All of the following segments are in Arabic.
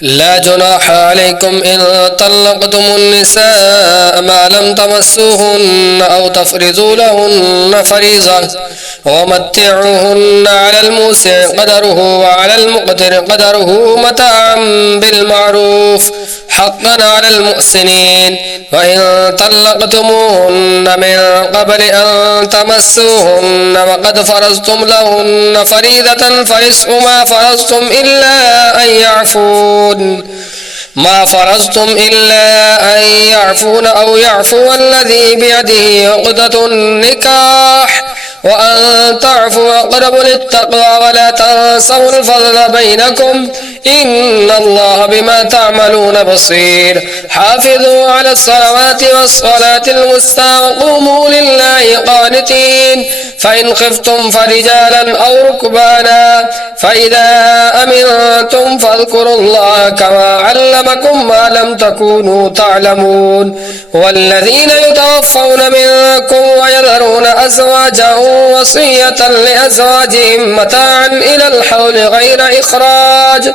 لا جناح عليكم إن طلقتم النساء ما لم تمسوهن أو تفرضوا لهن فريضة ومتعوهن على الموسع قدره وعلى المقتر قدره متاعا بالمعروف حقا على المحسنين. وإن طلقتموهن من قبل أن تمسوهن وقد فرضتم لهن فريضة فنصف ما فرضتم إلا أن يعفون أو يعفو الذي بيده عقدة النكاح وأن تعفوا أقرب للتقوى ولا تنسوا الفضل بينكم إن الله بما تعملون بصير. حافظوا على الصلوات والصلاة الوسطى وقوموا لله قانتين. فإن خفتم فرجالا أو ركبانا فإذا أمنتم فاذكروا الله كما علمكم ما لم تكونوا تعلمون. والذين يتوفون منكم ويذرون أزواجا وصية لأزواجهم متاعا إلى الحول غير إخراج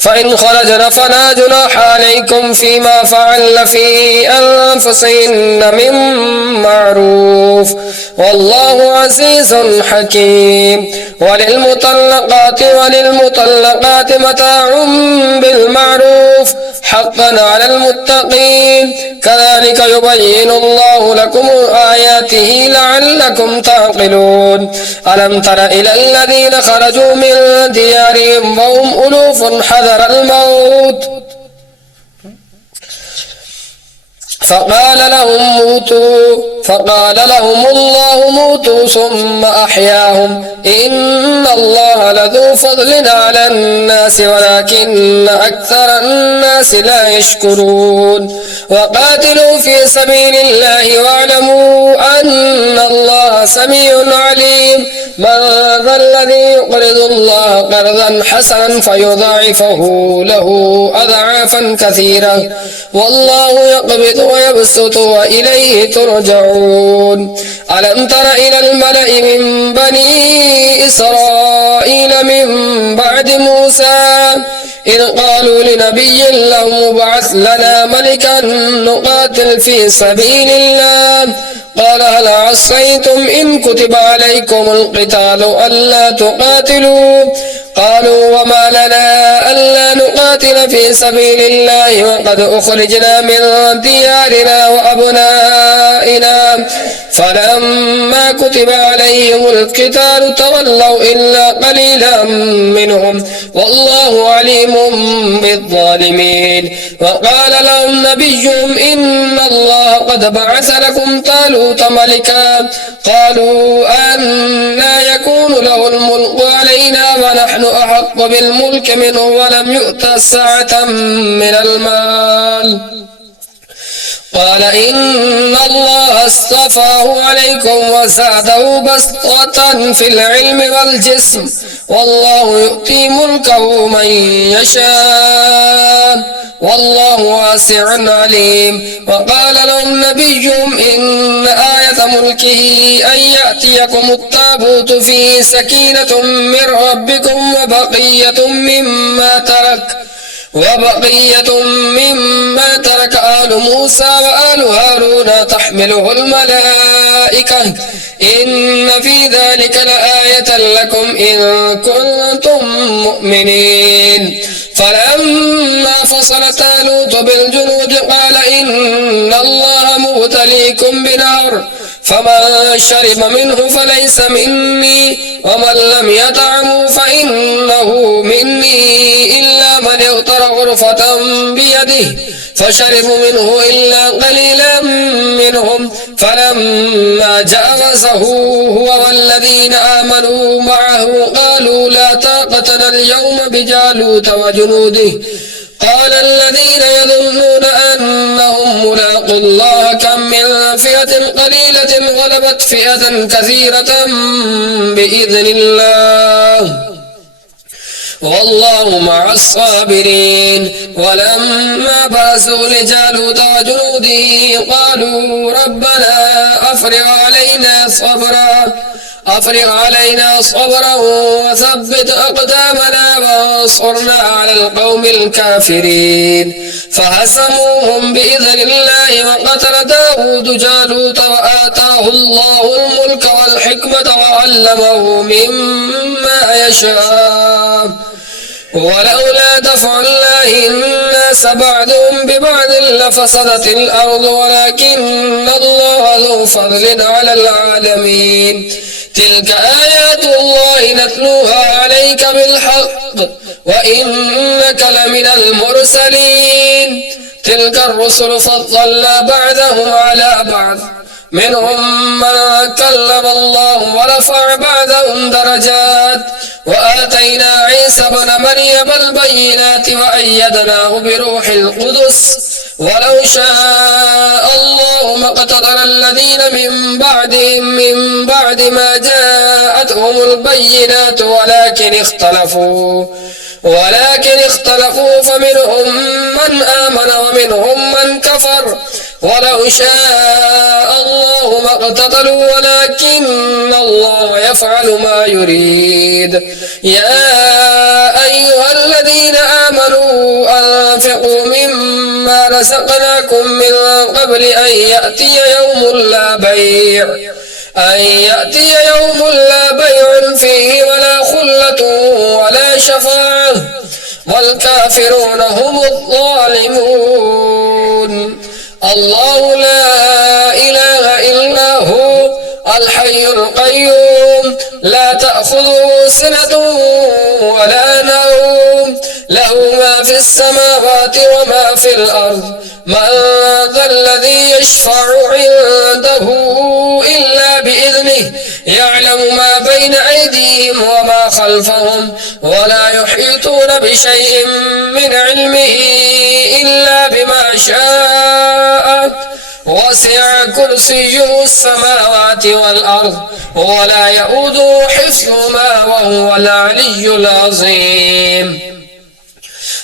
فإن خرجن فلا جناح عليكم فيما فعلن في أنفسهن من معروف والله عزيز حكيم. وللمطلقات متاع بالمعروف حقا على المتقين كذلك يبين الله لكم آياته لعلكم تعقلون. ألم تر إلى الذين خرجوا من ديارهم وهم ألوف حذر الموت فقال لهم الله موتوا ثم أحياهم إن الله لذو فضل على الناس ولكن أكثر الناس لا يشكرون. وقاتلوا في سبيل الله واعلموا أن الله سميع عليم. من ذا الذي يقرض الله قرضا حسنا فيضاعفه له أضعافا كثيرة والله يقبض ويبسط وإليه ترجعون. ألم تر إلى الملأ من بني إسرائيل من بعد موسى إذ قالوا لنبي له ابعث لنا ملكا نقاتل في سبيل الله قال هل عصيتم إن كتب عليكم القتال ألا تقاتلوا قالوا وما لنا ألا نقاتل في سبيل الله وقد أخرجنا من ديارنا وأبنائنا فلما كتب عليهم القتال تولوا إلا قليلا منهم والله عليم بالظالمين. وقال لهم نبيهم إن الله قد بعث لكم طالوت ملكا قالوا أنى يكون له الملك علينا ونحن أحق بالملك منه ولم يؤت سعة من المال قال إن الله اصطفاه عليكم وزاده بسطة في العلم والجسم والله يؤتي ملكه من يشاء والله واسع عليم. وقال لهم نبيهم إن آية ملكه أن يأتيكم التابوت فيه سكينة من ربكم وبقية مما ترك آل موسى وآل هارون تحمله الملائكة إن في ذلك لآية لكم إن كنتم مؤمنين. فلما فصل طالوت بالجنود قال إن الله مبتليكم بنهر فمن شرب منه فليس مني ومن لم يطعمه فإنه مني إلا من اغترف غرفة بيده فشربوا منه إلا قليلا منهم فلما جاوزه هو والذين آمنوا معه قالوا لا طاقة لنا اليوم بجالوت وجنوده قال الذين يظنون أنهم ملاقوا الله كم من فئة قليلة غلبت فئة كثيرة بإذن الله والله مع الصابرين. ولما برزوا لجالوت وجنوده قالوا ربنا أفرغ علينا صبرا أفرغ علينا صبرا وثبت أقدامنا وانصرنا على القوم الكافرين. فهزموهم بإذن الله وقتل داود جالوت وآتاه الله الملك والحكمة وعلمه مما يشاء. ولولا دفع الله الناس بعضهم ببعض لفسدت الأرض ولكن الله ذو فضل على العالمين. تلك آيات الله نتلوها عليك بالحق وإنك لمن المرسلين. تلك الرسل فضلنا بعضهم على بعض منهم من كلم الله ورفع بعضهم درجات وآتينا عيسى ابن مريم البينات وأيدناه بروح القدس. ولو شاء الله ما اقتتل الذين من بعدهم من بعد ما جاءتهم البينات ولكن اختلفوا فمنهم من آمن ومنهم من كفر. ولو شاء الله ما اقتتلوا ولكن الله يفعل ما يريد. يا أيها الذين آمنوا أنفقوا مما رزقناكم من قبل أن يأتي يوم لا بيع فيه ولا خلة ولا شفاعة والكافرون هم الظالمون. الله لا إله إلا هو الحي القيوم لا تأخذه سنة ولا نوم له ما في السماوات وما في الأرض. من ذا الذي يشفع عنده إلا بإذنه يعلم ما بين أيديهم وما خلفهم ولا يحيطون بشيء من علمه إلا بما شاء. وسع كرسيه السماوات والأرض ولا يؤوده حفظهما وهو العلي العظيم.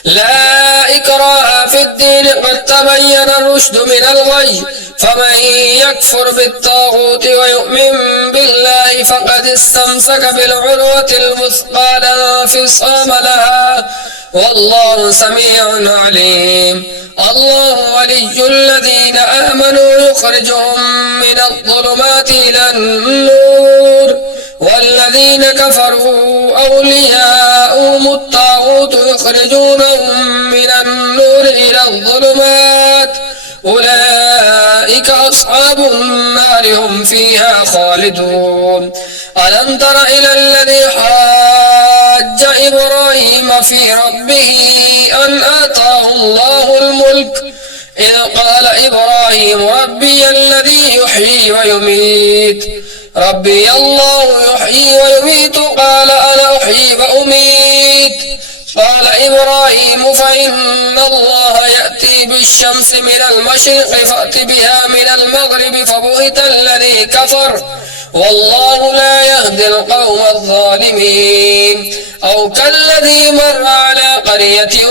لا إكراه في الدين قد تبين الرشد من الغي. فمن يكفر بالطاغوت ويؤمن بالله فقد استمسك بالعروة الوثقى لا انفصام لها والله سميع عليم. الله ولي الذين آمنوا يخرجهم من الظلمات إلى النور والذين كفروا أولياؤهم الطاغوت يخرجونهم من النور إلى الظلمات أولئك أصحاب النار هم فيها خالدون. ألم تر إلى الذي حاج إبراهيم في ربه أن آتاه الله الملك إذ قال إبراهيم ربي الذي يحيي ويميت ربي الله يحيي ويميت قال أنا أحيي وأميت. قال إبراهيم فإن الله يأتي بالشمس من المشرق فأت بها من المغرب فبهت الذي كفر والله لا يهدي القوم الظالمين. أو كالذي مر على قرية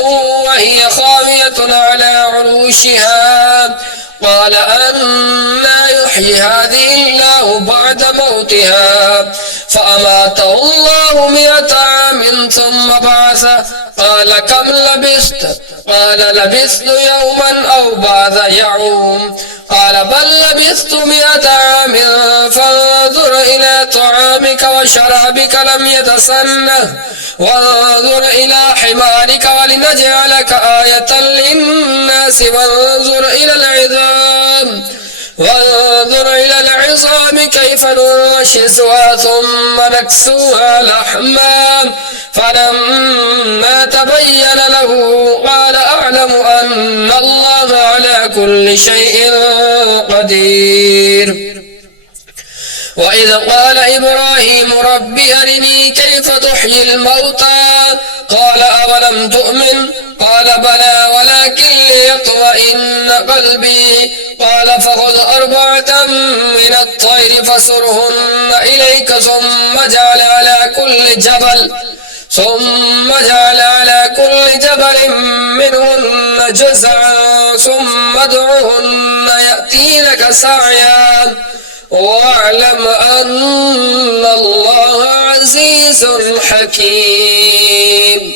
وهي خاوية على عروشها قال أنى يحيي هذه الله بعد موتها فأماته الله 100 عام ثم بعثه قال كم لبثت قال لبثت يوما أو بعض يوم قال بل لبثت 100 عام فانظر إلى طعامك وشرابك لم يتسنه وانظر إلى حمارك ولنجعلك آية للناس وانظر إلى العظام كيف ننشزها ثم نكسوها لحما فلما تبين له قال أعلم أن الله على كل شيء قدير. وإذ قال إبراهيم رب أرني كيف تحيي الموتى قال أولم تؤمن قال بلى ولكن ليطمئن قلبي قال فخذ 4 من الطير فصرهن إليك ثم اجعل على كل جبل منهن جزعا ثم ادعهن يأتينك سعيا واعلم أن الله عزيز حكيم.